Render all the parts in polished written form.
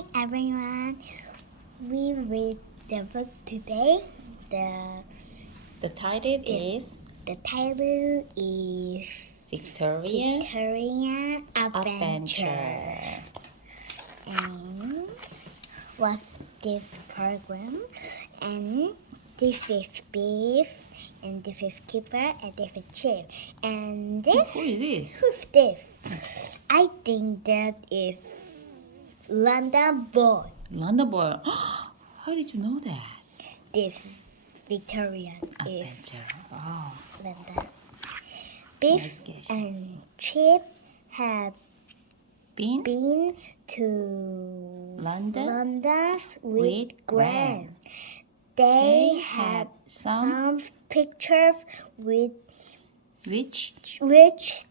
Hi everyone. We read the book today. The title is Victorian Adventure. And what's this program? And the fifth beef, and the fifth keeper, and the fifth chief. And this, Who is this? who's this? I think that is London boy. London boy. How did you know that? This Victorian Adventure. Wow. London. Beef Nice guess. and Chip have Been been to London with Gran. Gran. They had some pictures with which which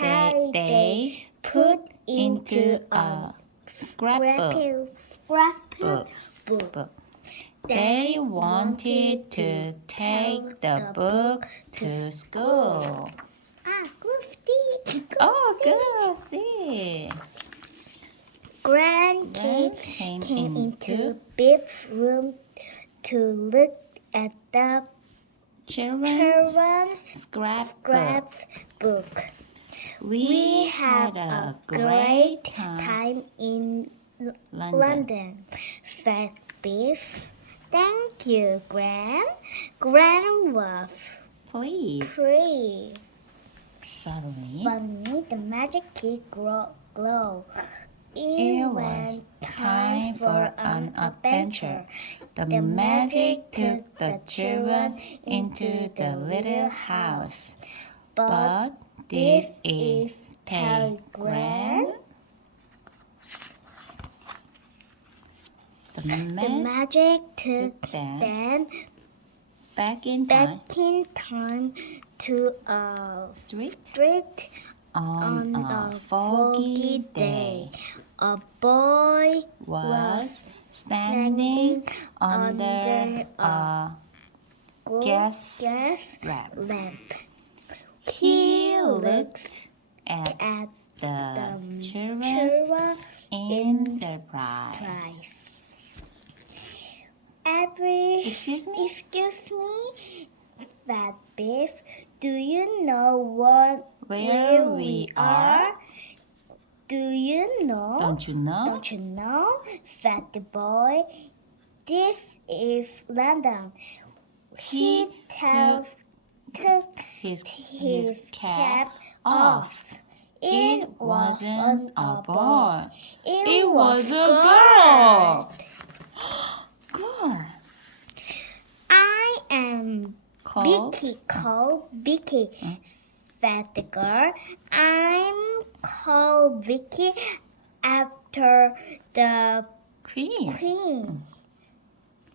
they they put into a scrapbook. book. They wanted to take the book to school. Oh, good. See. Gran came into Bib's room to look at the children's scrapbook. We had a great time in London. Said Biff. Thank you, Gran. Gran was Please. pleased. Suddenly, The magic key glowed. it was time for an adventure. The magic took the children into the little house. But did it take Gran? The Magic took them back in time to a street on a foggy day. A boy Was standing under a gas lamp. He looked at the children in surprise. Excuse me? Excuse me, Fat Biff. Do you know where we are? Do you know? Don't you know? Don't you know, Fat boy? This is London. He took his cap off. It wasn't a boy. It was a girl. Girl. I am Called Vicky. Said the girl. I'm called Vicky after the Queen. queen.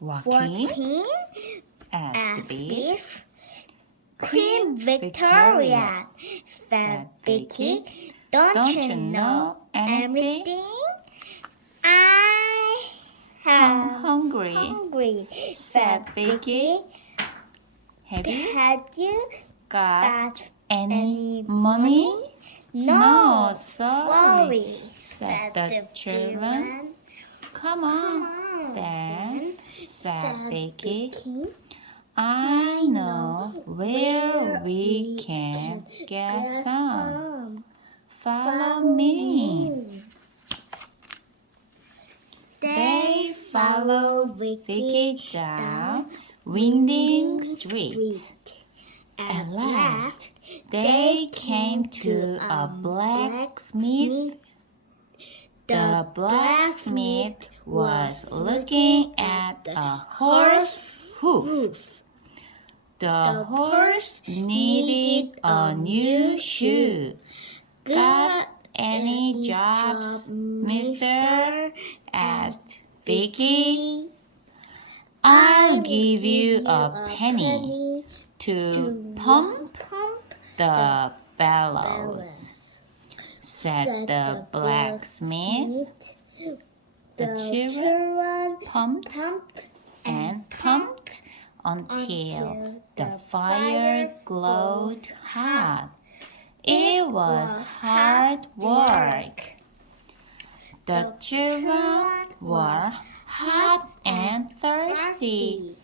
Joaquin asked Beef. Beef. Queen Victoria. Said Vicky. Don't you know everything? I I'm am hungry, said Vicky. Have you Have you got any money? No, sorry, said the children. Come on, then, said Vicky. I know where we can get some. Follow me. They followed Vicky down winding street. At last, they came to a blacksmith. The blacksmith was looking at a horse hoof. The horse needed a new shoe. Got any jobs, mister? Asked Vicky. I'll give you a penny to pump the bellows, said the blacksmith. The children pumped and pumped until the fire glowed hot. It was hard work. The children were hot and thirsty.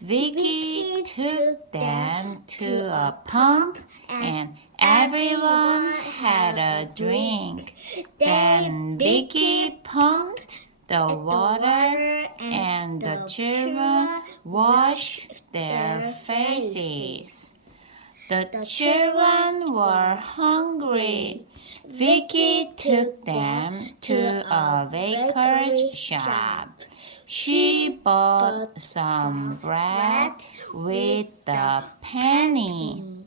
Vicky took them to a pump and everyone had a drink. Then Vicky pumped the water and the children washed their faces. The children were hungry. Vicky took them to a baker's shop. She bought some bread with the penny.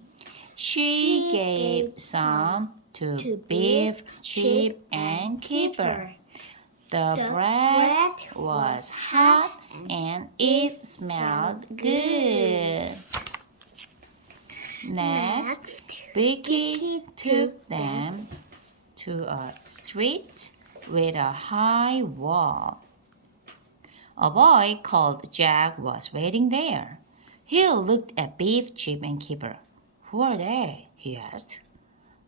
She gave some to Beef, Chip, and Keeper. The bread was hot and it smelled good. Next, Vicky took them to a street with a high wall. A boy called Jack was waiting there. He looked at Beef, Chip, and Keeper. "Who are they?" he asked.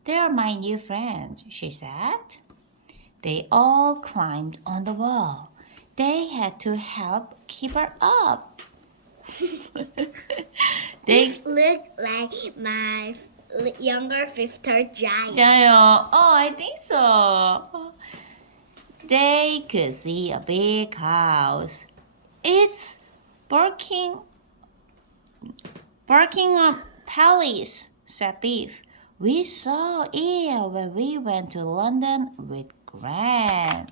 "They're my new friends," she said. They all climbed on the wall. They had to help Keeper up. They look like my younger sister Giant. Oh, I think so. They could see a big house. "It's Buckingham Palace," said Beef. "We saw it when we went to London with Gran."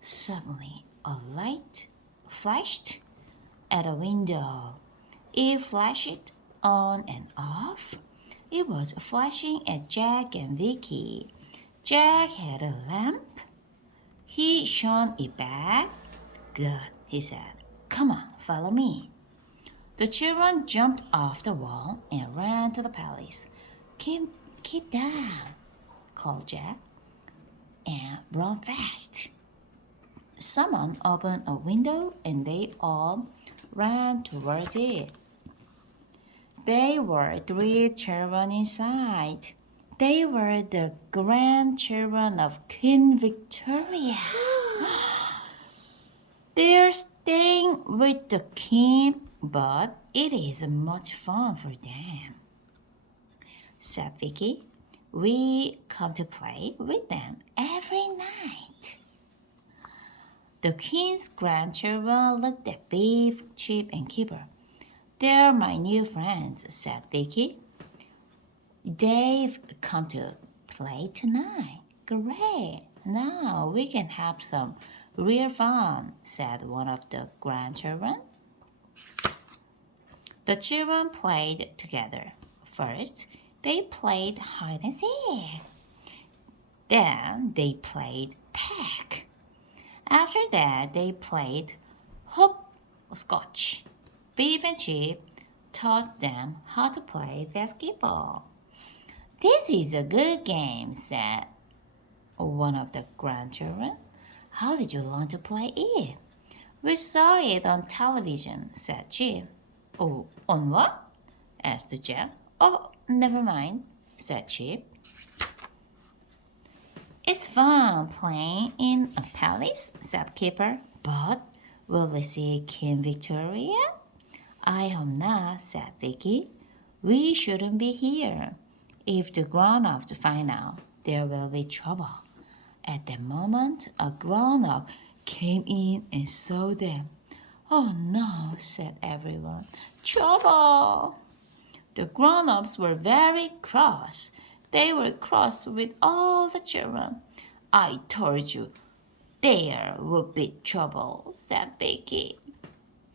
Suddenly, a light flashed at a window. It flashed on and off. It was flashing at Jack and Vicky. Jack had a lamp. He shone it back. "Good," he said. "Come on, follow me." The children jumped off the wall and ran to the palace. Keep down," called Jack, "and run fast." Someone opened a window and they all ran towards it. There were 3 children inside. They were the grandchildren of Queen Victoria. They're staying with the king, but it isn't much fun for them, said Vicky. "We come to play with them every night." The king's grandchildren looked at Beef, Chip, and Keeper. "They're my new friends," said Vicky. "They've come to play tonight." "Great! Now we can have some real fun," said one of the grandchildren. The children played together. First, they played hide and seek. Then they played tag. After that, they played hopscotch. Beef and Chip taught them how to play basketball. "This is a good game," said one of the grandchildren. "How did you learn to play it?" "We saw it on television," said Chip. "Oh, on what?" asked Jack. "Oh, never mind," said Chip. "It's fun playing in a palace," said Keeper. "But will we see Queen Victoria?" "I hope not," said Vicky. "We shouldn't be here. If the grown-ups find out, there will be trouble." At that moment, a grown-up came in and saw them. "Oh no," said everyone. "Trouble!" The grown-ups were very cross. They were cross with all the children. "I told you there would be trouble," said Vicky.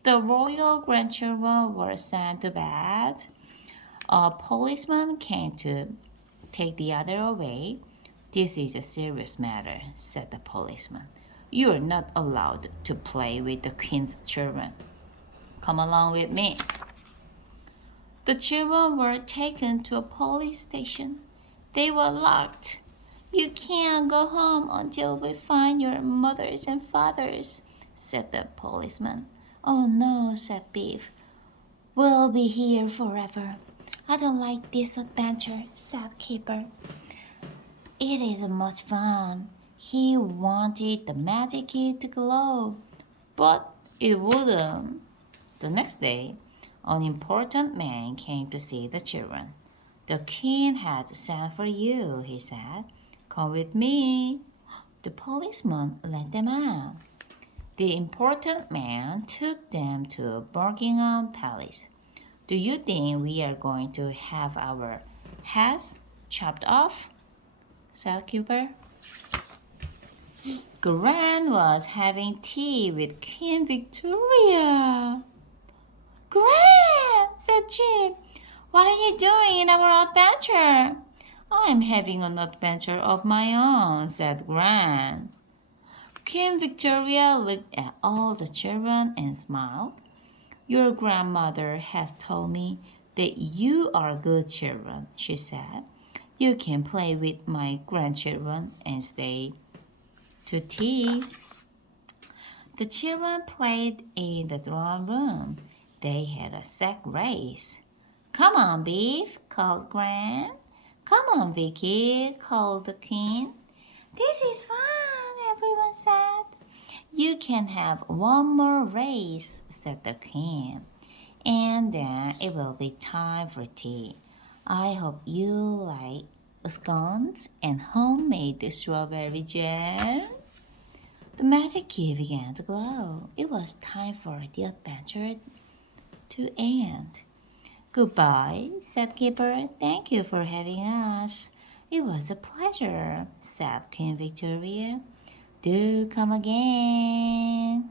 The royal grandchildren were sent to bed. A policeman came to take the other away. "This is a serious matter," said the policeman. "You are not allowed to play with the queen's children. Come along with me." The children were taken to a police station. They were locked. "You can't go home until we find your mothers and fathers," said the policeman. "Oh no," said Beef. "We'll be here forever." "I don't like this adventure," said Keeper. "It isn't much fun. He wanted the magic key to glow, but it wouldn't. The next day, an important man came to see the children. The king had sent for you, he said. Come with me. The policeman let them out. The important man took them to Buckingham Palace. Do you think we are going to have our heads chopped off? Said Cooper. Gran was having tea with Queen Victoria. Gran, said Chip, what are you doing in our adventure? I'm having an adventure of my own, said Gran. Queen Victoria looked at all the children and smiled. Your grandmother has told me that you are good children, she said. You can play with my grandchildren and stay to tea. The children played in the drawing room. They had a sack race. Come on, Beef, called Gran. Come on, Vicky, called the Queen. This is fun, everyone said. You can have one more race, said the Queen. And then it will be time for tea. I hope you like scones and homemade strawberry jam. The magic key began to glow. It was time for the adventure to end. Goodbye, said Keeper. Thank you for having us. It was a pleasure, said Queen Victoria. Do come again.